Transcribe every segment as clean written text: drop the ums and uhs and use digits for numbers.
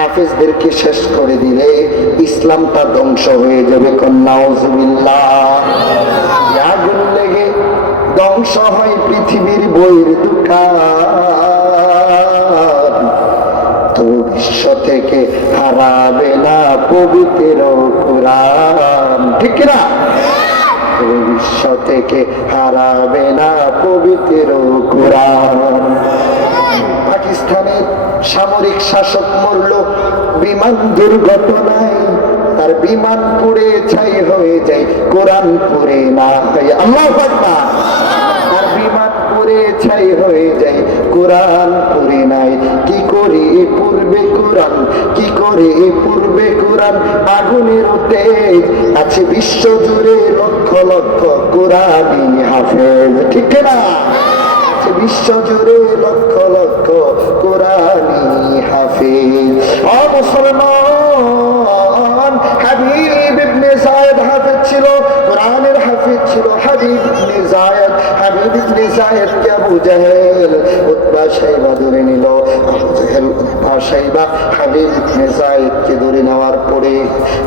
হাফেজদেরকে শেষ করে দিলে ইসলামটা ধ্বংস হয়ে যাবে। নাউজুবিল্লাহ। আগুন লেগে ধ্বংস হয় পৃথিবীর বইয়ের দোকান, তো বিশ্ব থেকে হারাবে না পবিত্র কোরআন। ঠিক না? বিশ্ব থেকে হারাবে না পবিত্র কোরআন। পাকিস্তানের সামরিক শাসক মরল বিমান দুর্ঘটনায়, তার বিমান পুড়ে ছাই হয়ে যায়, কোরআন পুড়ে না। আল্লাহু আকবার। তার বিমান পুড়ে ছাই হয়ে যায়, কোরআন পুড়ে নাই। কি করে পূর্বে কোরআন, কি করে পূর্বে কোরআন? আগুনের তেজ আছে বিশ্ব জুড়ে লক্ষ লক্ষ কোরআনি হাফেজ। ঠিক না? বিশ্ব জুড়ে লক্ষ লক্ষ কোরআনি হাফেজ। ও মুসলমান, হাবিব ইবনে যায়েদ হাফেজ ছিল, কোরআনের হাফেজ ছিল হাবিব ইবনে যায়েদ। হাবিব ইবনে যায়েদকে আবু জাহেল উতবা শাইবা ধরে নিল। আবু জাহেল উতবা শাইবা হাবিব ইবনে যায়েদকে ধরে নেওয়ার পরে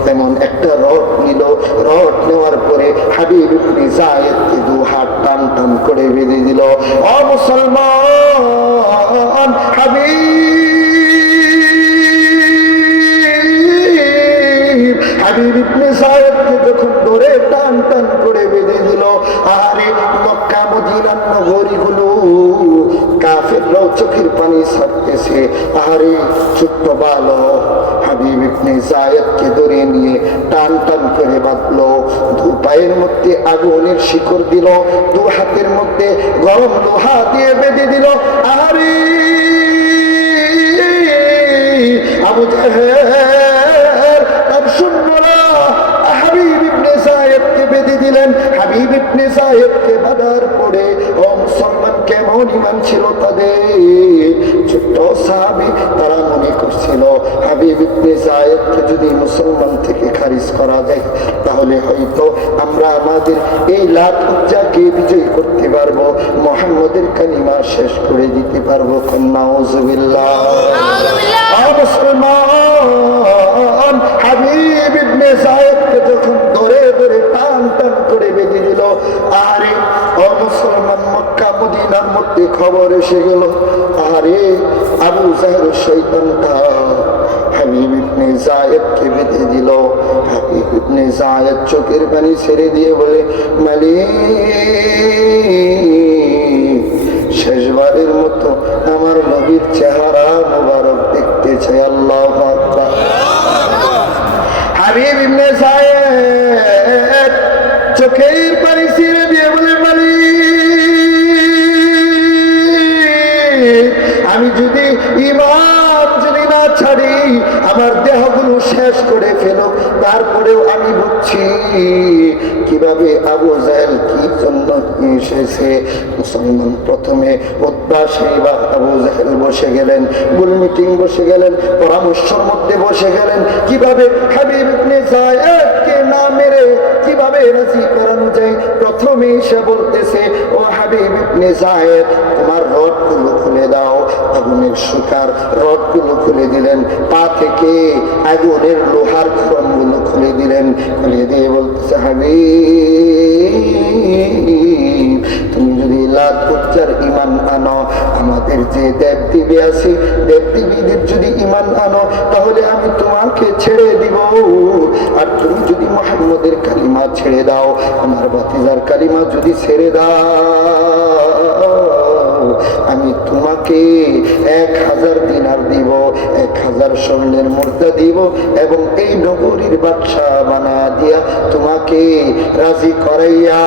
তেমন একটা রড নিল। রড নেওয়ার পরে হাবিব ইবনে যায়েদকে দু হাত টান টান করে বেঁধে দিল। ও মুসলমান, হাবিব ইবনে যায়েদকে যখন ধরে টান টান করে বেঁধে দিল, আরে মক্কা মদিনার নগরীগুলো কাফেররাও চোখের পানি ছাড়তেছে। আরে ছোট্ট বালক হাবিব ইবনে যায়েদকে ধরে নিয়ে টান টান করে বাঁধলো। দু পায়ের মধ্যে আগুনের শিকড় দিল, দু হাতের মধ্যে গরম লোহা দিয়ে বেঁধে দিল। আরে আবু জাহেল তার সৈন্যরা হাবিব ইবনে যায়েদকে বেঁধে দিলেন। হাবিব ইবনে যায়েদকে বাঁধার পরে ও মুসলমান কেমন ঈমান ছিল তাদের! ছোট্ট সাহাবী, তারা মনে করছিল হাবিব ইবনে যায়েদকে যদি মুসলমান থেকে খারিজ করা যায় তাহলে হয়তো আমরা আমাদের এই লাত উজ্জাকে বিজয় করতে পারবো, মুহাম্মদের কালিমা শেষ করে দিতে পারবো। নাউজুবিল্লাহ। মুসলমান, হাবিব ইবনে যায়েদকে যখন ধরে ধরে টান টান করে বেঁধে দিল, আরে ও মুসলমান, মক্কা মদিনার মধ্যে খবর এসে গেল, আরে আবু জাহেল শয়তানটা হাবিব ইবনে যায়েদকে বেঁধে দিল। হাবিব ইবনে যায়েদ চোখের পানি ছেড়ে দিয়ে বলে, মালিক, শেষবারের মতো আমার নবীর চেহারা মোবারক দেখতে চাই। আল্লাহু আকবার। হাবিব ইবনে যায়েদ চোখের পানি ছেড়ে দিয়ে বলে, মালিক, আমি যদি ঈমান যদি না ছাড়ি, আমার দেহগুলো শেষ করে ফেলো, তারপরেও আমি বুঝছি কিভাবে আবু জাহেল কি জন্য এসেছে। মুসলমান প্রথমে উতবা শাইবা আবু জাহেল বসে গেলেন, গোল মিটিং বসে গেলেন, পরামর্শের মধ্যে বসে গেলেন কিভাবে হাবিব ইবনে যায়েদকে না মেরে কিভাবে রাজি করানো যায়। প্রথমে সে বলতেছে, ও হাবিব ইবনে যায়েদ, তোমার রডগুলো খুলে দাও। আগুনের শিকার রডগুলো খুলে দিলেন, পা থেকে আগুনের লোহার খড়মগুলো খুলে দিলেন। খুলে দিয়ে বলতেছে, হাবিব, তুমি যদি লাত উজ্জার ঈমান আনো, আমাদের যে দেব দেবী আছে দেব দেবীদের যদি ঈমান আনো, তাহলে আমি তোমাকে ছেড়ে দিব। আর তুমি যদি মুহাম্মদের কালিমা ছেড়ে দাও, আমার ভাতিজার কালিমা যদি ছেড়ে দাও, আমি তোমাকে 1000 দিনার দিব, 1000 স্বর্ণের মুদ্রা দিব, এবং এই নগরীর বাদশা বানা দিয়া তোমাকে রাজি করাইয়া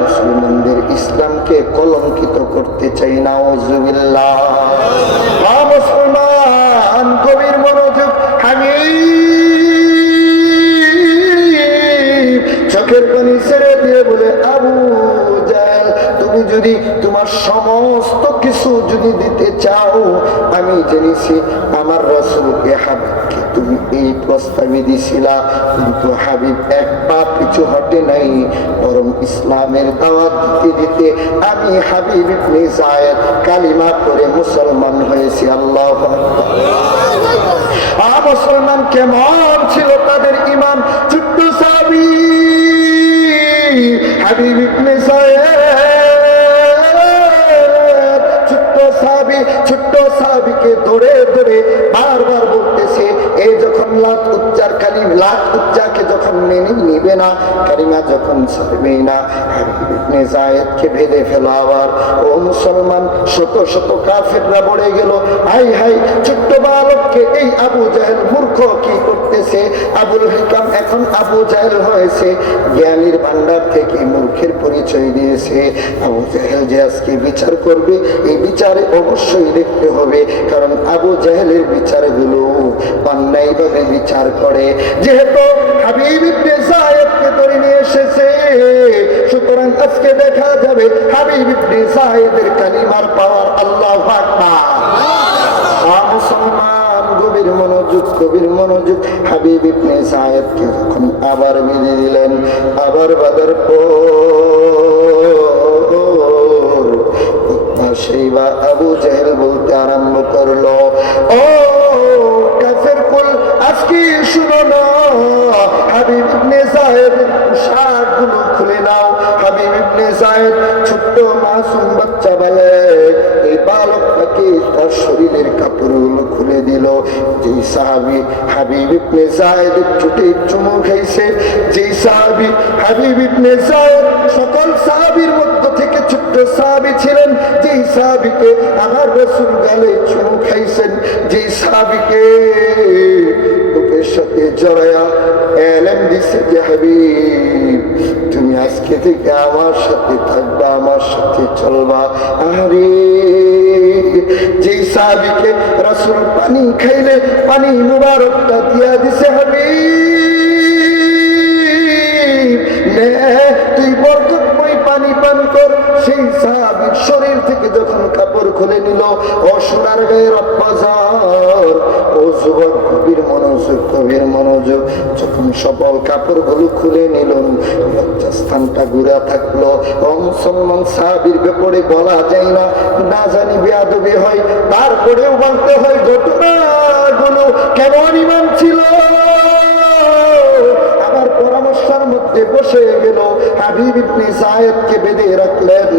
মুসলমানদের ইসলামকে কলঙ্কিত করতে চাই। নাউজুবিল্লাহ। মুসলমান গভীর মনোযোগ। চোখের পানি ছেড়ে দিয়ে বলে, আবু জাহেল, তুমি যদি তোমার সমস্ত কিছু যদি দিতে চাও, আমি জেনেছি আমার রাসূল এ হাবিবকে তুমি তুমি এই প্রস্তাবে দিছিলা, কিন্তু হাবিব এক পা পিছু হটে নাই, বরং ইসলামের দাওয়াত দিতে দিতে আমি হাবিব ইবনে যায়েদ কালিমা পড়ে মুসলমান হয়েছি। আল্লাহু আকবার। মুসলমান কেমন ছিল তাদের ইমান? ছোট্ট সাহাবী হাবিব ইবনে যায়েদ, ছোট্ট সাহাবীকে ধরে ধরে বারবার বলতেছে, এই যখন লাত উজ্জাকে যখন মেনে নিবে না, কালিমা যখন ছাড়বে না, হাবিব ইবনে যায়েদকে ভেদে ফেলো। আবার ও মুসলমান, শত শত কাফেররা বলে গেল, হাই হাই ছোট্ট বালককে এই আবু জাহেল মূর্খ কি করতেছে? আবুল হিকাম এখন আবু জাহেল হয়েছে, জ্ঞানীর ভান্ডার থেকে মূর্খের পরিচয় দিয়েছে। আবু জাহেল যে আজকে বিচার করবে, এই বিচারে অবশ্যই দেখতে হবে, কারণ আবু জাহেলের বিচারগুলো অন্যায়ভাবে বিচার করে। যেহেতু হাবিব ইবনে যায়েদকে ধরে নিয়ে এসেছে, সুতরাং আজকে দেখা যাবে হাবিব ইবনে যায়েদের কালিমার পাওয়ার। আল্লাহু আকবার। মুসলমান গভীর মনোযোগ। হাবিব ইবনে যায়েদকে যখন আবার বেঁধে দিলেন, আবার বাঁধার পর সেইবা আবু জাহেল বলতে আরম্ভ করলো, ও কাফের কুল, আজকে শুনো না, হাবিব ইবনে যায়েদের পোশাকগুলো খুলে নাও। হাবিব ইবনে যায়েদ ছোট্ট মাসুম বাচ্চা বালক, এই বালকটাকে তার শরীরের কাপড়গুলো খুলে দিল। যেই সাহাবী হাবিব ইবনে যায়েদের ঠোঁটে চুমু খাইছে, যেই সাহাবী হাবিব ইবনে যায়েদ সকল সাহাবীর মধ্য থেকে ছোট্ট সাহাবী ছিলেন, যেই সাহাবীকে আমার রাসূল গালে চুমু খাইছেন, যেই সাহাবীকে বুকের সাথে জড়ায়া এলেম দিছে যে হাবিব তুমি আজকে থেকে আমার সাথে থাকবা, আমার সাথে চলবা। আরে যেই সাহাবীকে রাসূল পানি খাইলে পানি মুবারকটা দিয়া দিছে, হাবিব নে তুই বরকতময় পানি পান কর। সেই সাহাবীর শরীর থেকে যখন কাপড় খুলে নিল, ও সোনার গায়ের অত্যাচার, ও যুবক গভীর মনোযোগ, যখন সকল কাপড়গুলো খুলে নিল, লজ্জাস্থানটা ঘুরা থাকলো। ও মুসলমান সাহাবীর ব্যাপারে বলা যায় না, না জানি বেয়াদবি হয়, তারপরেও বলতে হয় ঘটনাগুলো কেমন ইমান ছিল। আমার পরামর্শের মধ্যে বসে গেল, হাবিব ইবনে যায়েদকে বেঁধে রাখলেন।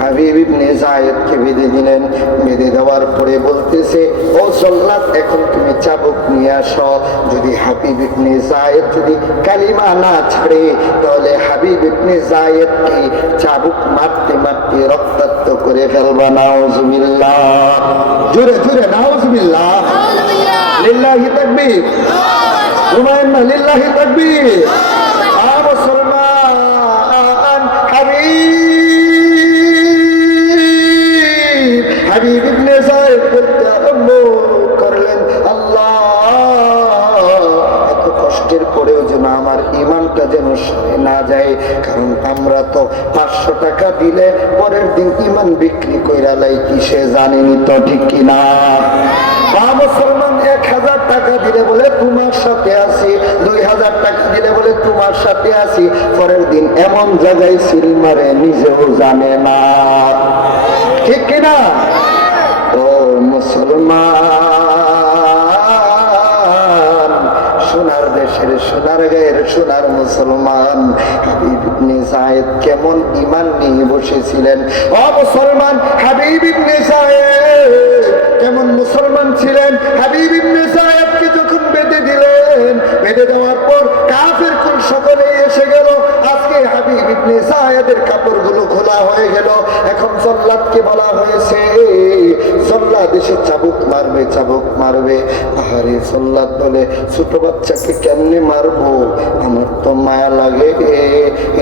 হাবিব ইবনে যায়েদকে বেঁধে দিলেন। বেঁধে দেওয়ার পরে বলতেছে, ও জল্লাদ, এখন তুমি চাবুক নিয়ে আসো। যদি হাবিব ইবনে যায়েদ যদি কালিমা না ছাড়ে, তাহলে হাবিব ইবনে যায়েদকে চাবুক মারতে মারতে রক্তাক্ত করে ফেলবা। নাউজুবিল্লাহ। জোরে জোরে নাউজুবিল্লাহ। লিল্লাহি তাকবীর। ঘুমায়েন না, লিল্লাহি তাকবীর। মুসলমান, হাবিব ইবনে যায়েদ বলতে আরম্ভ করলেন, আল্লাহ, এত কষ্টের পরেও যেন আমার ইমানটা যেন সরে না যায়, কারণ আমরা তো 500 টাকা দিলে পরের দিন ইমান বিক্রি কইরা লাই, কিসে জানেনি তো, ঠিক কিনা? মুসলমান 1000 টাকা দিলে বলে তোমার সাথে আছি, 2000 টাকা দিলে বলে তোমার সাথে আছি, পরের দিন এমন জায়গায় সিল মারে নিজেও জানে না, ঠিক কিনা? ও মুসলমান, সোনার দেশের সোনার গায়ের সোনার মুসলমান, হাবিব ইবনে যায়েদ কেমন ঈমান নিয়ে বসেছিলেন। ও মুসলমান, হাবিব ইবনে যায়েদ কেমন মুসলমান ছিলেন। হাবিব ইবনে যায়েদকে যখন বেঁধে দিলেন, বেঁধে দেওয়ার পর কাফের কুল সকলে এসে গেল। আজকে হাবিব ইবনে যায়েদের কাপড়গুলো খোলা হয়ে গেল। এখন জল্লাদকে বলা হয়েছে, জল্লাদ এসে চাবুক মারবে, চাবুক মারবে। আরে জল্লাদ বলে, ছোট বাচ্চাকে কেমনে মারবো, আমার তো মায়া লাগে।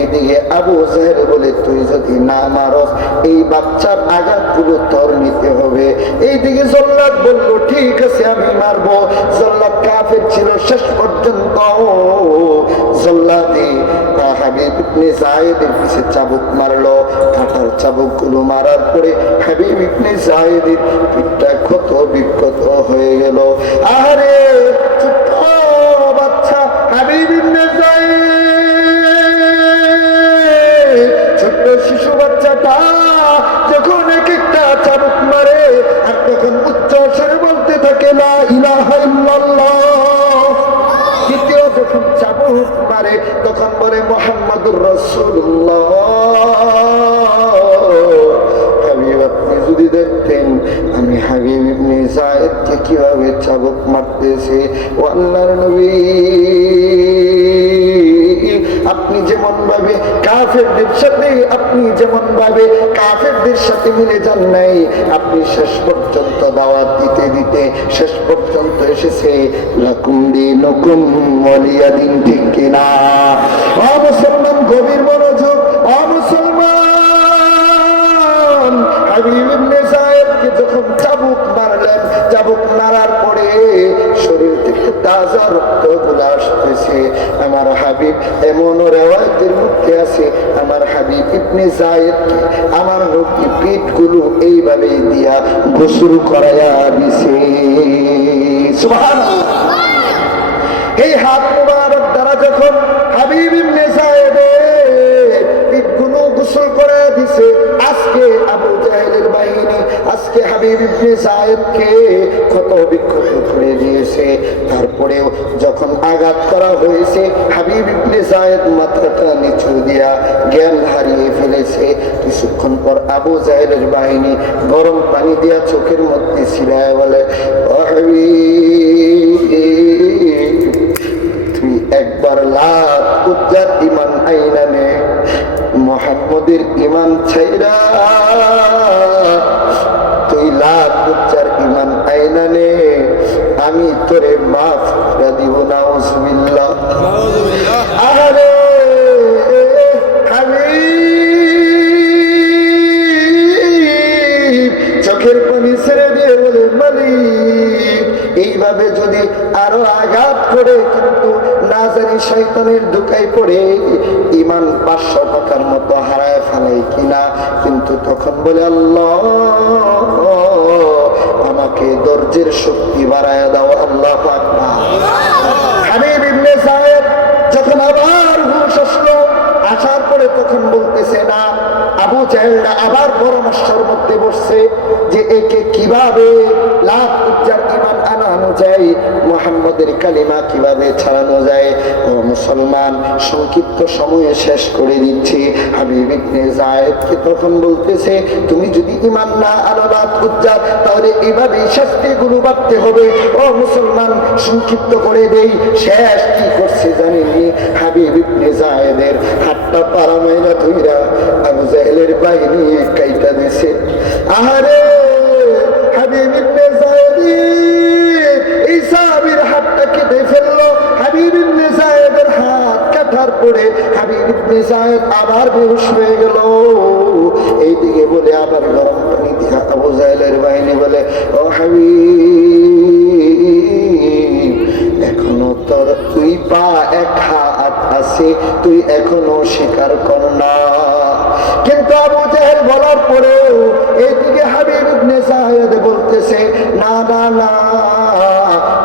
এইদিকে আবু জাহেল বলে, তুই যদি না মারস এই বাচ্চার আঘাতগুলো তোর নিতে হবে। এইদিকে জল্লাদ বললো, ঠিক আছে আমি মারবো। জল্লাদ কাফের ছিল শেষ পর্যন্ত। জল্লাদে হাবিব ইবনে যায়েদের পিছে চাবুক মারলো। কাঁটার চাবুকগুলো মারার পরে হাবিব ইবনে যায়েদের পিঠটা ক্ষত বিক্ষত হয়ে গেল। আরে ছোট্ট বাচ্চা হাবিব ইবনে যায়েদ, ছোট্ট শিশু বাচ্চাটা যখন এক একটা চাবুক মারে আর তখন উচ্চ স্বরে বলতে থাকে লা ইলাহা ইল্লাল্লাহ। দ্বিতীয় যখন চাবুক মারে তখন বলে মুহাম্মাদুর রাসূলুল্লাহ। হাবিব আপনি যদি দেখতেন আমি হাবিব ইবনে যায়েদকে কিভাবে চাবুক মারতেছে। ও আল্লাহর নবী, আপনি যেমন ভাবে কাফেরদের সাথে মিলে যান নাই, আপনি শেষ পর্যন্ত দাওয়াত দিতে দিতে শেষ পর্যন্ত এসেছে লাকুম দীনুকুম ওয়ালিয়া দিন, ঠিক কিনা? ও মুসলমান, গভীর মনোযোগ। ও মুসলমান, হাবিব ইবনে যায়েদকে যখন চাবুক মারলেন, চাবুক মারার পরে শরীর থেকে তাজা রক্তগুলো আসতেছে। আমার হাবিব, এমন রিওয়ায়াতের মধ্যে আছে, আমার হাবিব ইবনে যায়েদকে আমার নবী পিঠগুলো এইভাবে দিয়া গোসল করাইয়া দিছে। সুবহানাল্লাহ। এই হাত মুবারক দ্বারা যখন হাবিব ইবনে যায়েদের পিঠগুলো গোসল করে দিছে, আজকে আবু জাহেলের বাহিনী আজকে হাবিব ইবনে যায়েদকে ক্ষত বিক্ষত করে দিয়েছে। তারপরেও যখন আঘাত করা হয়েছে, হাবিব ইবনে যায়েদ মাথাটা নিচু দিয়া জ্ঞান হারিয়ে ফেলেছে। কিছুক্ষণ পর আবু জাহেলের বাহিনী গরম পানি দিয়া চোখের মধ্যে ছিলায় বলে, ও হাবিব, তুই একবার লাত উজ্জার ইমান আইনা নে, মুহাম্মদের ইমান ছাইরা তুই লাত উজ্জার ইমান আইনা নে, আমি তোরে মাফ করে দিব। নাউজুবিল্লাহ। আরে হাবিব চোখের পানি ছেড়ে দিয়ে বলে, মালিক, এইভাবে যদি আরো আঘাত করে কিন্তু না জানি শয়তানের ধোঁকায় পড়ে ইমান 500 টাকার মতো হারায় ফেলাই কিনা। কিন্তু তখন বলে, আল্লাহ আমাকে ধৈর্যের শক্তি বাড়ায় দাও। আল্লাহু আকবার। হাবিব ইবনে যায়েদ যখন আবার হুঁশ আসলো, আসার পরে তখন বলতেছে না, আবু জাহেলরা আবার পরামর্শের মধ্যে বসছে যে একে কিভাবে লাত উজ্জার ইমান আনানো যায়, মুহাম্মদের কালিমা কিভাবে ছাড়ানো যায়। ও মুসলমান, সংক্ষিপ্ত সময়ে শেষ করে দিচ্ছি। হাবিব ইবনে যায়েদকে তখন বলতেছে, তুমি যদি ইমান না আনো লাত উজ্জার, তাহলে এইভাবেই শাস্তিগুলো বাড়তে হবে। ও মুসলমান, সংক্ষিপ্ত করে দেই। শেষ কি করছে জানেননি? হাবিব ইবনে যায়েদের হাতটা পারা মাইরা ধইরা আবু জাহেলের বাহিনী কাইটা দিছে। আহারে হাবিব ইবনে যায়েদ এই সাহাবীর হাতটা কেটে ফেললো। হাবিব ইবনে যায়েদের হাত কাটার পরে হাবিব ইবনে যায়েদ আবার বেহুশ হয়ে গেল। এইদিকে বলে আবার গরম পানি দিয়া আবু জাহেলের বাহিনী বলে, ও হাবিব, এখনো তোর তুই পা এক হাত আছে, তুই এখনো স্বীকার কর না। কিন্তু আবু জাহেল বলার পরেও এইদিকে হাবিব ইবনে যায়েদ বলতেছে, না না না,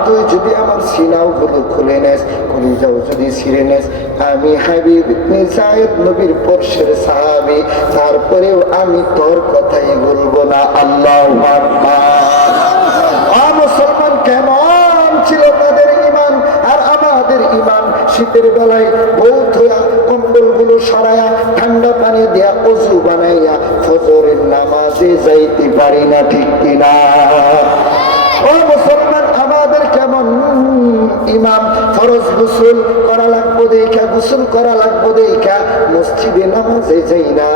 তুই যদি আমার সিনাও গুলো খুলে নেস, কলিজাও যদি ছিঁড়ে নেস, আমি হাবিব ইবনে যায়েদ নবীর পরশের সাহাবী, তারপরেও আমি তোর কথাই বলবো না। আল্লাহু আকবার। মুসলমান, কেমন ছিল তাদের ইমান আর আমাদের ইমান। শীতের বেলায় বৌদ্ধ কম্বল গুলো সরাইয়া ঠান্ডা পানি দিয়া অজু বানাইয়া ফজরের নামাজে যাইতে পারি না, ঠিক কিনা? ও মুসলমান, আমাদের কেমন ইমাম। ফরজ গোসল করা লাগবো দেখা, গোসল করা লাগবো দেখা মসজিদে নামাজে যাই না।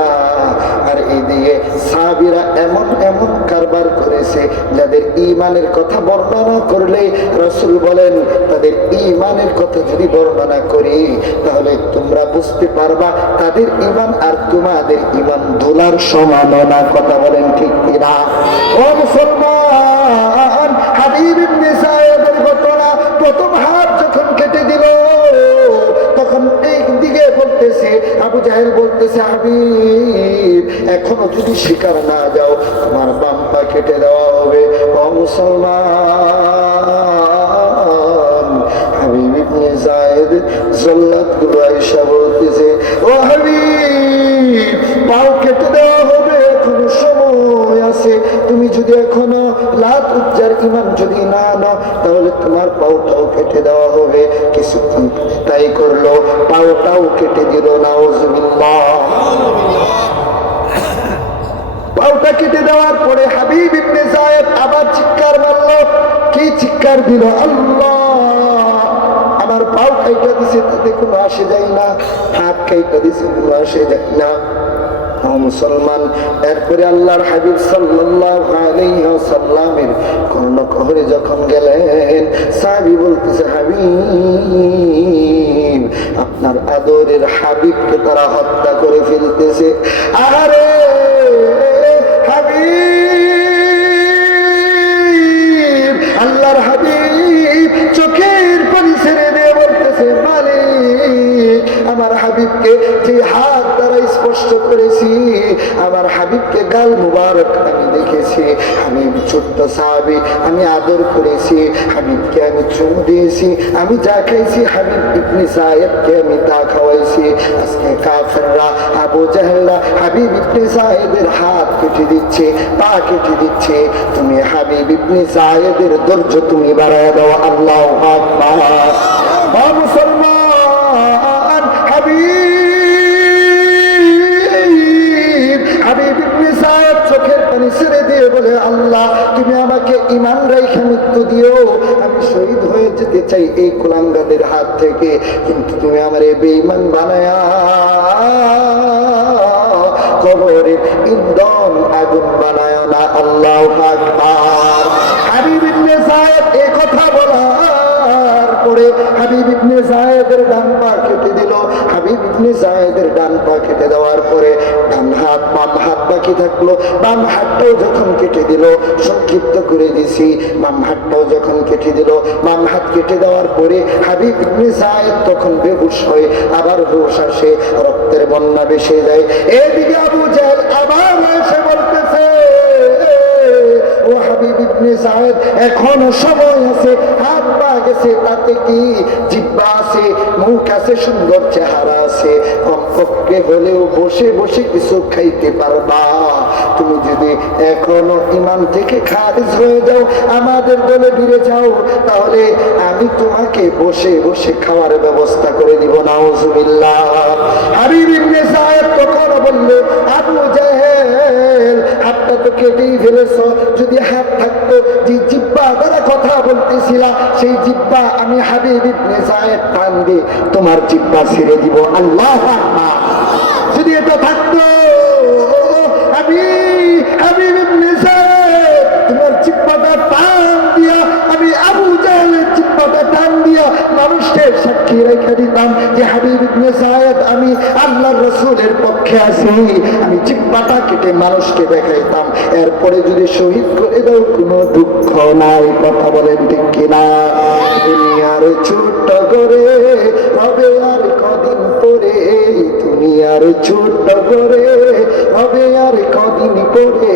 আর এদিকে সাহাবীরা এমন এমন কারবার করেছে, যাদের ইমানের কথা বর্ণনা করলে রাসূল বলেন, তাদের ইমানের কথা যদি বর্ণনা করি তাহলে তোমরা বুঝতে পারবা তাদের ইমান আর তোমাদের ইমান ধুলার সমান না। কথা বলেন ঠিক কিনা? ও মুসলমান, হাবিব ইবনে যায়েদের ঘটনা, প্রথম হাত যখন কেটে দিল তখন একদিকে বলতেছে আবু জাহেল বলতেছে, হাবিব এখনো যদি শিকার না যাও তোমার বাম পা কেটে দেওয়া হবে। ও মুসলমান, হাবিব ইবনে যায়েদ জল্লাদ গুলো আয়েশা বলতেছে, ও হাবিব পাও কেটে দেওয়া হবে, এখনো সময় আছে, তুমি যদি এখনো লাত উজ্জার ঈমান যদি না নাও তাহলে তোমার পাওটাও কেটে দেওয়া হবে। কিছুক্ষণ তাই করলো, পাওটাও কেটে দিল। নাউজুবিল্লাহ। পাওটা কেটে দেওয়ার পরে হাবিব ইবনে যায়েদ আবার চিৎকার মারল। কি চিৎকার দিল? আল্লাহ, আমার পাও কাইটা দিছে, তাতে কোনো আসে যায় না, হাত কাইটা দিছে, কোনো আসে যায় না। মুসলমান, এরপরে আল্লাহর হাবিব সাল্লাল্লাহু আলাইহি ওয়াসাল্লামের কর্ণকহরে যখন গেলেন, সাহাবী বলতেছে, হাবিব আপনার আদরের হাবিবকে তারা হত্যা করে ফেলতেছে। আরে হাবিব, আল্লাহর হাবিব চোখের পানি ছেড়ে দিয়ে বলতেছে, মালিক আমার হাবিবকে যে হাত দ্বারা স্পর্শ করেছি, আমার হাবিবকে গাল মুবারক আমি দেখেছি, আমি ছোট্ট সাহাবী, আমি আদর করেছি, হাবিবকে আমি চুমু দিয়েছি, আমি যা খাইছি হাবিব ইবনে যায়েদকে আমি তা খাওয়াইছি। আজকে কাফেররা, আবু জাহেলরা হাবিব ইবনে যায়েদের হাত কেটে দিচ্ছে, পা কেটে দিচ্ছে, তুমি হাবিব ইবনে যায়েদের ধৈর্য তুমি বাড়ায় দাও। আল্লাহু আকবার। মুসলমান, হাবিব ইবনে যায়েদ চোখের পানি ছেড়ে দিয়ে বলে, আল্লাহ তুমি আমাকে ঈমান রাইখা মৃত্যু দিও, আমি শহীদ হয়ে যেতে চাই এই কুলাঙ্গাদের হাত থেকে, কিন্তু তুমি আমারে বেঈমান বানায়া কবরে ইন্ধন আগুন বানায় না। আল্লাহু আকবার। হাবিব ইবনে যায়েদ এই কথা বলার পরে হাবিব ইবনে যায়েদের ডান পা কেটে দিল। হাবিব ইবনে যায়েদের ডান পা কেটে দেওয়ার পরে ডান হাত, বাম হাত বাকি থাকলো। বাম হাতটাও যখন কেটে দিল, সংক্ষিপ্ত করে দিছি, বাম হাতটাও যখন কেটে দিল, বাম হাত কেটে দেওয়ার পরে হাবিব ইবনে যায়েদ তখন বেহুশ হয়, আবার হুশ আসে, রক্তের বন্যা ভেসে যায়। এদিকে আবু জাহেল আবার এসে বলতেছে, ও হাবিব ইবনে যায়েদ এখনো সময় আছে, হাত পা গেছে, তাতে কি জিহ্বা আছে, মুখ আছে, সুন্দর চেহারা আছে, কমপক্ষে হলেও বসে বসে কিছু খাইতে পারবা। তুমি যদি এখনো ঈমান থেকে খারিজ হয়ে যাও, আমাদের দলে ফিরে যাও, তাহলে আমি তোমাকে বসে বসে খাওয়ার ব্যবস্থা করে দিব। নাউজুবিল্লাহ। হাবিব ইবনে যায়েদ তখন বললে, আবু জাহেল হাতটা তো কেটেই ফেলেছ, যদি হাত থাকতো, যে জিহ্বা দ্বারা কথা বলতেছিলা, সেই জিহ্বা আমি হাবিব ইবনে যায়েদ টান দিয়ে তোমার জিহ্বা ছেড়ে দিব। আল্লাহু আকবার। যদি এটা থাকতো, আমি হাবিব ইবনে যায়েদ তোমার জিহ্বাটা টান দিয়া, আমি আবু জাহেলের জিহ্বাটা টান দিয়া মানুষকে সাক্ষী রেখে দিতাম যে হাবিব ইবনে যায়েদ আমি আল্লাহর রাসূলের পক্ষে আছি, আমি জিহ্বাটা কেটে মানুষকে দেখাইতাম। এরপরে যদি শহীদ করে দাও, কোনো দুঃখ নাই। কথা বলেন ঠিক কিনা? দুনিয়ার ছোট্ট করে হবে আর কদিন পরে, দুনিয়ার ছোট্ট করে হবে আর কদিন পরে,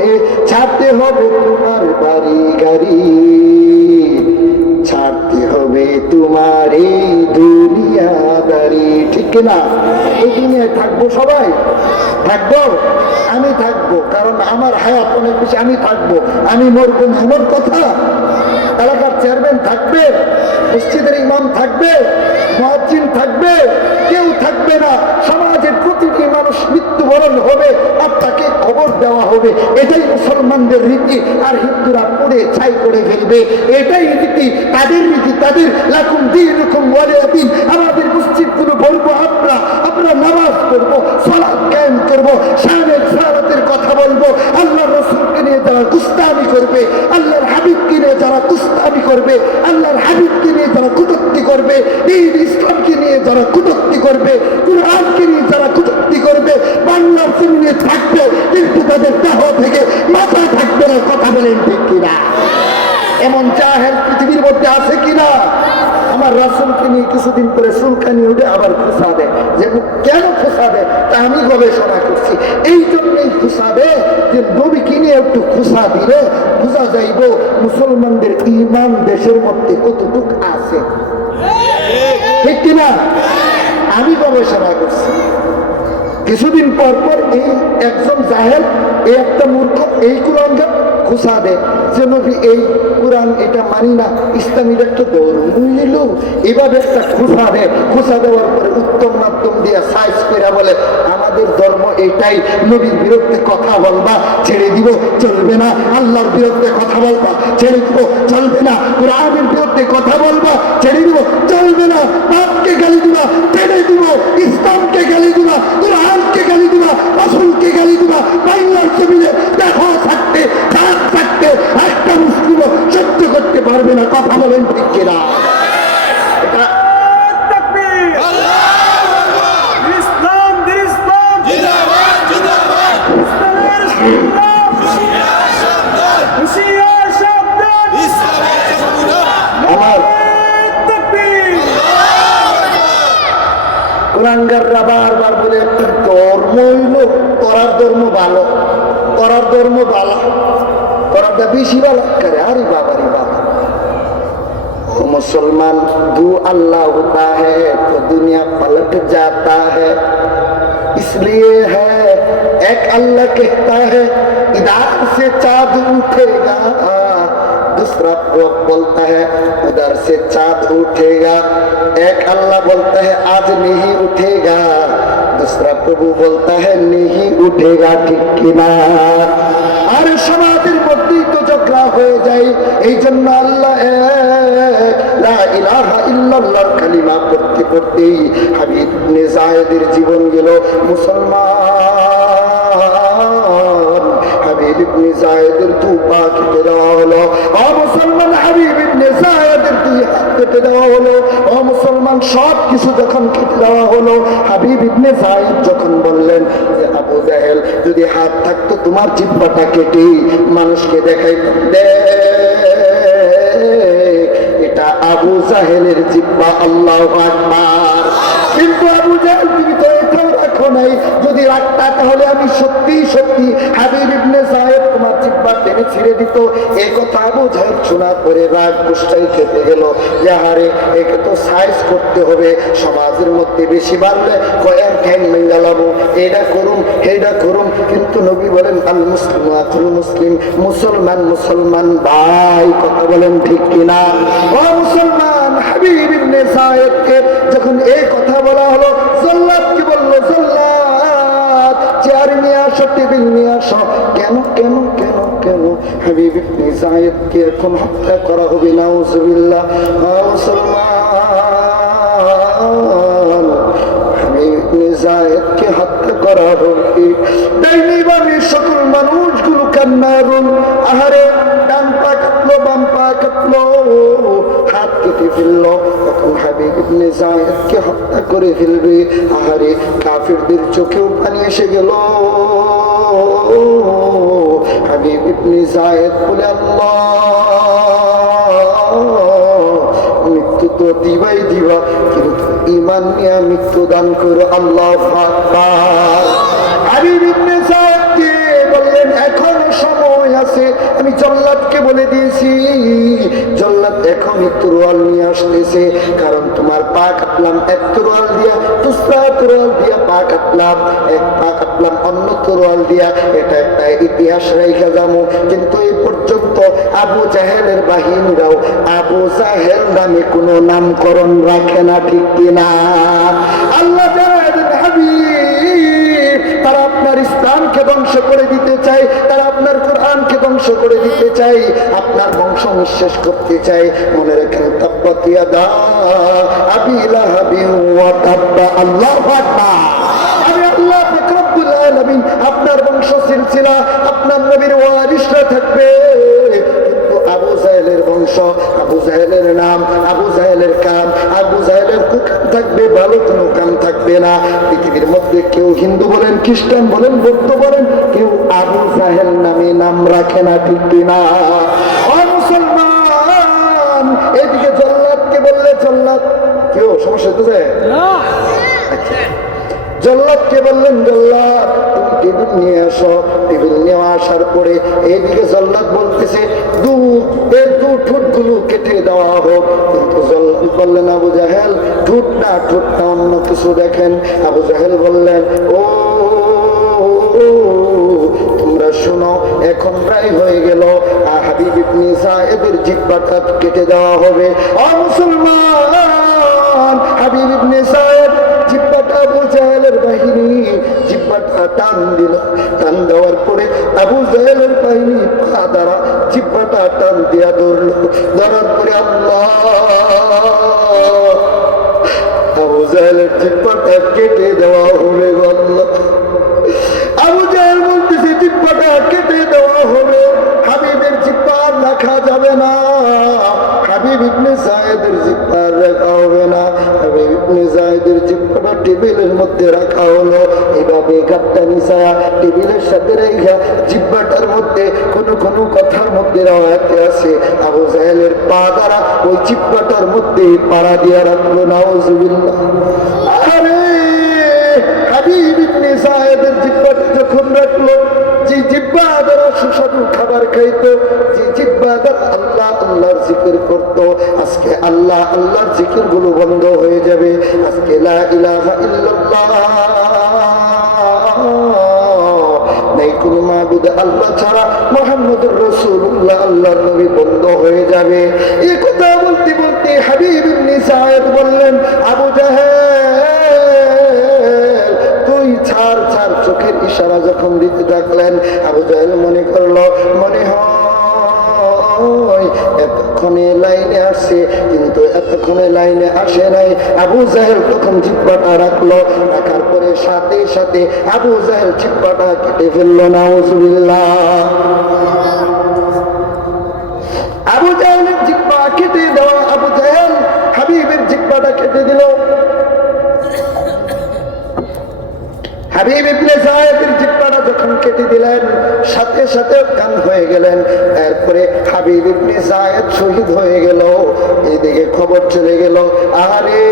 ছাড়তে হবে তোমার বাড়ি গাড়ি, ছাড়তে হবে তোমার এই দুনিয়াদারি। ঠিক না? এই দুনিয়ায় থাকবো, সবাই থাকবো, আমি থাকবো, কারণ আমার হায়াত অনেক বেশি, আমি থাকবো, আমি মরবো না। আমার কথা, এলাকার চেয়ারম্যান থাকবে, মসজিদের ইমাম থাকবে, মুয়াজ্জিন থাকবে, কেউ থাকবে না। সমাজের প্রতিটি মানুষ মৃত্যুবরণ হবে আর তাকে খবর দেওয়া হবে। এটাই মুসলমানদের রীতি। আর হিন্দুরা পুড়ে ছাই করে ফেলবে, এটাই রীতি, তাদের রীতি, তাদের লাকুম দীনুকুম ওয়ালিয়া দীন। আমাদের মসজিদগুলো বলবো আমরা নামাজ পড়বো, সালাত কায়েম করবো, শানে সালাতের কথা বলবো। আল্লাহর রাসূলকে নিয়ে যারা কুস্তানি করবে, আল্লাহর হাবিবকে নিয়ে যারা কুস্তানি করবে, আল্লাহর হাবিবকে নিয়ে যারা কুটুক্তি করবে, দ্বীন ইসলামকে নিয়ে যারা কুটুক্তি করবে, কুরআনকে নিয়ে যারা কুটুক্তি করবে, বাংলার জমিনে থাকবে কিন্তু তাদের দেহ থেকে মাথা থাকবে না। কথা বলেন ঠিক কিনা? এমন জাহেল পৃথিবীর মধ্যে আছে কিনা? আমার রাসূলকে নিয়ে কিছুদিন পরে সুলকানি উঠে আবার খোঁচা দেয়, যে কেন খোঁচা খুশাবে, তা আমি গবেষণা করছি। এই জন্যই খুশাবে যে নবী কিনে একটু খুশা দিলে বুঝা যাইব মুসলমানদের ঈমান দেশের মধ্যে কতটুক আছে, ঠিক কিনা? আমি গবেষণা করছি। কিছুদিন পর পর এই একজন জাহেল, এই একটা মূর্খ এই কোরআনকে খুশা দেয় যে নবী এই কোরআন এটা মানি না, ইসলামীর একটা ধর্ম হইল। এভাবে একটা খুশা দেয়, খুশা দেওয়ার পরে উত্তম মাধ্যম দিয়ে সাইজ করে বলে আমাদের ধর্ম এটাই, নবীর বিরুদ্ধে কথা বলবা ছেড়ে দিব, চলবে না। আল্লাহর বিরুদ্ধে কথা বলবা ছেড়ে দিব, চলবে না। কোরআনের বিরুদ্ধে কথা বলবা ছেড়ে দিব, চলবে না। বাপকে গালি দিবা ছেড়ে দিব, ইসলামকে গালি দিবা, কোরআনকে গালি দিবা, রাসূলকে গালি দিবা। বাংলার জমিনে দেখো থাকতে থাকতে একটা মুসলিম সহ্য করতে পারবে না। কথা বলেন ঠিক কিনা? এটা কুরাঙ্গাররা বারবার বলে একটা ধর্ম হইল করার ধর্ম ভালো, করার ধর্ম ভালো, করারটা বেশি ভালো করে। আরে বাবা রে বাবা, मुसलमान दो अल्लाह होता है तो दुनिया पलट जाता है, इसलिए है एक अल्लाह कहता है इधर से चाँद उठेगा, दूसरा बोलता है उधर से चाँद उठेगा। एक अल्लाह बोलता है आज नहीं उठेगा, दूसरा प्रभु बोलता है नहीं उठेगा। ठीक कि ना? আর সমাজের মধ্যেই তো ঝগড়া হয়ে যায়। এই জন্য আল্লাহ লা ইলাহা ইল্লাল্লাহর কালিমা পড়তে পড়তেই হাবিব ইবনে যায়েদের জীবন গেল। মুসলমান হাবিব ইবনে যায়েদের দু পা কেটে দেওয়া হলো। ও মুসলমান হাবিব ইবনে যায়েদের দুই হাত কেটে দেওয়া হলো। ও মুসলমান সব কিছু যখন কেটে দেওয়া হলো, হাবিব ইবনে যায়েদ যখন বললেন যে আবু জাহেল যদি হাত থাকতো তোমার জিহ্বাটা কেটে মানুষকে দেখাইতাম, এটা আবু জাহেলের জিহ্বা। আল্লাহু আকবার। কিন্তু আবু জাহেল তুমি তো এটাও রাখো নাই, যদি রাখতা তাহলে আমি সত্যি সত্যি হাবিব ইবনে যায়েদ তোমার জিহ্বা টেনে ছিঁড়ে দিত। এই কথা আবু জাহেল শোনার পরে রাগ গুষ্ঠাই খেতে গেল যে হারে একে তো সাইজ করতে হবে, সমাজের মধ্যে বেশি বাড়লে কয়ার ঠ্যাং মেঙ্গালাবো, এটা করুম এটা করুম। কিন্তু নবী বলেন আল মুসলিম আখুল মুসলিম, মুসলমান মুসলমান ভাই। কথা বলেন ঠিক কিনা? ও মুসলমান হাবিব ইবনে যায়েদকে যখন এই কথা বলা হলো, জল্লাদকে বলল জল্লাদ চেয়ার নিয়ে আসো, টেবিল নিয়ে আসো। কেন কেন কেন কেন? হাবিব ইবনে যায়েদকে এখন হত্যা করা হবে। নাউজুবিল্লাহ। মুসলমান হাবিব ইবনে যায়েদকে হত্যা করা হবে। ডাইনিবামী সকল মানুষগুলো কান্নারুন, আহারে ডান পা কাটলো, বাম পা কাটলো, হাত কেটে ফেললো। তখন হাবিব ইবনে যায়েদকে হত্যা করে ফেলবে। আহারে কাফিরদের চোখেও পানি এসে গেল। হাবিব ইবনে যায়েদ বলে আল্লাহ মৃত্যু তো দিবাই দিবা, কিন্তু ঈমান নিয়ে মৃত্যু দান করো। আল্লাহু আকবার। হাবিব ইবনে যায়েদকে বললেন এখনো সময় আছে, আমি জল্লাদকে বলে দিয়েছি জল্লাদ এখনই তরোয়াল নিয়ে আসতেছে। কারণ তোমার পা কাটলাম এক তরোয়াল দিয়া, দুসরা তরোয়াল দিয়া পা কাটলাম, এক পা কাটলাম অন্য তরোয়াল দিয়া। এটা একটা ইতিহাস রেখে যাবো। কিন্তু এই পর্যন্ত আবু জাহেলের বাহিনীরাও আবু জাহেল নামে কোনো নামকরণ রাখে না। ঠিক কিনা? আল্লাহ তারা আপনার ইসলামকে ধ্বংস করে দিতে চায়, তারা আপনার কোরআনকে ধ্বংস করে দিতে চায়, আপনার বংশ নিঃশেষ করতে চায়। মনে রাখেন তাব্বাত ইয়াদা আবি লাহাবিন ওয়া তাব্বা। আল্লাহু আকবার। আমি আল্লাহ পাক রব্বুল আলামিন আপনার বংশ সিলসিলা আপনার নবীর ওয়ারিসরা থাকবে, কিন্তু আবু জাহেলের বংশ, আবু জাহেলের নাম, আবু জাহেলের কাম, আবু জাহেলের কুকাম থাকবে, ভালো কোনো কাম থাকবে না। পৃথিবীর মধ্যে কেউ হিন্দু বলেন, খ্রিস্টান বলেন, বৌদ্ধ বলেন, কেউ আবু জাহেল নামে নাম রাখে না। ঠিক কিনা? ও মুসলমান, এদিকে জল্লাদকে বললে জল্লাদ কেউ সমস্যা হতেছে জল্লাদকে বললেন, জল্লাদ তুমি টেবিল নিয়ে আসো। টেবিল নিয়ে আসার পরে এইদিকে জল্লাদ বলতেছে দু ঠোঁটগুলো কেটে দেওয়া হোক। কিন্তু জল্লাদ বললেন, আবু জাহেল ঠোঁটটা অন্য কিছু দেখেন। আবু জাহেল বললেন, ও তোমরা শোনো, এখন প্রায় হয়ে গেল, হাবিব ইবনে যায়েদের জিহ্বাটা কেটে দেওয়া হবে। ও মুসলমান, হাবিব ইবনে যায়েদ জিহ্বাটা আবু জাহেলের বাহিনী জিহ্বাটা টান দিল। টান দেওয়ার পরে আবু জাহেলের বাহিনী পা দ্বারা জিহ্বাটা টান দিয়া ধরলো। ধরার পরে আল্লাহ, আবু জাহেলের জিহ্বাটা কেটে দেওয়া হবে। আল্লাহ, আবু জাহেল বলতেছে জিহ্বাটা কেটে দেওয়া হবে, হাবিবের জিহ্বা আর রাখা যাবে না, হাবিব ইবনে যায়েদের জিহ্বা আর রাখা হবে না। হাবিব ইবনে যায়েদের জিহ্বাটা টেবিলের মধ্যে রাখা হলো। এভাবে গাট্টা নিছায়া টেবিলের সাথে রেখা জিহ্বাটার মধ্যে কোনো কথার মধ্যে রাওয়াতে আছে আবু জাহেলের পা দ্বারা ওই জিহ্বাটার মধ্যে পাড়া দিয়া রাখলো। নাউজুবিল্লাহ। আরে হাবিব ইবনে যায়েদের জিহ্বাটা যখন রাখলো, যে জিহ্বা দ্বারা সুস্বাদু খাবার খাইতো, যে জিহ্বা দ্বারা আল্লাহ আল্লাহর জিকির করতো, আজকে আল্লাহ আল্লাহর জিকির গুলো বন্ধ হয়ে যাবে। আজকে লা ইলাহা ইল্লাল্লাহ, নাই কোন মাবুদ আল্লাহ ছাড়া, মুহাম্মদুর রাসূলুল্লাহ আল্লাহর নবী বন্ধ হয়ে যাবে। এই কথা বলতে বলতে হাবিব ইবনে যায়েদ বললেন, আবু জাহেল তুই ছাড় ছাড়, চোখের ইশারা যখন দিতে থাকলেন, আবু জাহেল মনে করলো, মনে হয় এতক্ষণে লাইনে আসছে, কিন্তু এতক্ষণে লাইনে আসে নাই। আবু জাহেল তখন জিহ্বাটা রাখলো, রাখার পরে সাথে সাথে আবু জাহেল জিহ্বাটা কেটে ফেললো। নাউজুবিল্লাহ। আবু জাহেলের জিহ্বা কেটে দেওয়া, আবু জাহেল হাবিবের জিহ্বাটা কেটে দিল। হাবিব ইবনে যায়েদের জিহ্বাটা যখন কেটে দিলেন, সাথে সাথে কান হয়ে গেলেন। এরপরে হাবিব ইবনে যায়েদ শহীদ হয়ে গেল। এইদিকে খবর চলে গেল, আরে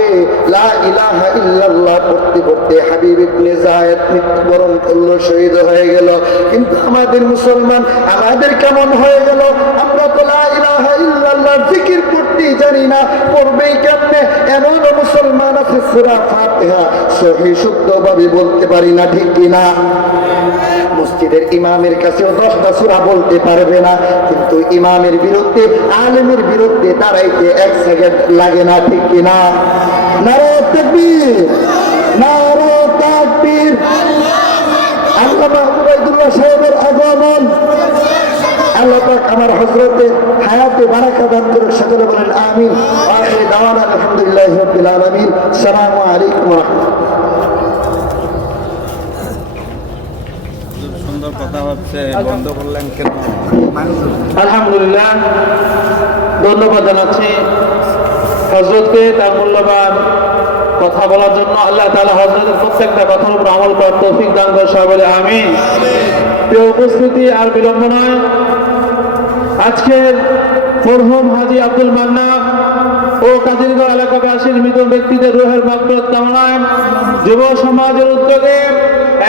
লা ইলাহা ইল্লাল্লাহ পড়তে পড়তে হাবিব ইবনে যায়েদ মৃত্যুবরণ করলো, শহীদ হয়ে গেল। কিন্তু আমাদের মুসলমান, আমাদের কেমন হয়ে গেল? আমরা তো লা ইলাহা ইল্লাল্লাহ জিকির করতেই জানি না, পড়বেই কেমনে? এমন মুসলমান আছে সূরা ফাতিহা সহি শুদ্ধভাবে বলতে পারি না, ঠিক কিনা? মসজিদের ইমামের কাছেও 10টা সূরা বলতে পারবে না, কিন্তু ইমামের বিরুদ্ধে, আলেমের বিরুদ্ধে দাঁড়াইতে 1 সেকেন্ড লাগে না, ঠিক কিনা? নারে তাকবীর, নারে তাকবীর। আল্লামা উবাইদুল্লাহ সাহেবের আগমন। আল্লাহ পাক আমার হযরতের হায়াতে বারাকা দান করুন, সকলে বলেন আমিন। আখির দাওয়ানা আলহামদুলিল্লাহি রাব্বিল আলামিন। আসসালামু আলাইকুম ওয়া রাহমাতুল্লাহ। সুন্দর কথা হচ্ছে, বন্ধ করলেন কেন? আলহামদুলিল্লাহ, ধন্যবাদ জানাচ্ছি হযরতকে তার মূল্যবান কথা বলার জন্য। আল্লাহ তাআলা হযরতের প্রত্যেকটা কথার উপর আমল করার তৌফিক দান করে, সবাই বলে আমিন। প্রিয় উপস্থিতি, আর বিলম্ব নয়, আজকের মরহুম হাজী আব্দুল মান্নান ও কাদিরগঞ্জ এলাকাবাসীর মৃত ব্যক্তিদের রূহের মাগফিরাত কামনায় যুব সমাজের উদ্যোগে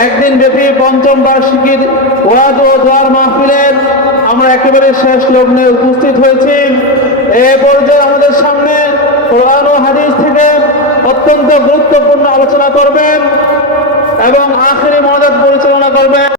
একদিন ব্যাপী ৫ম বার্ষিকীর ওয়াজ ও দোয়ার মাহফিলের আমরা একেবারে শেষ লগ্নে উপস্থিত হয়েছি। এই পর্যায়ে আমাদের সামনে কোরআন ও হাদিস থেকে অত্যন্ত গুরুত্বপূর্ণ আলোচনা করবেন এবং আখিরি মোনাজাত পরিচালনা করবেন।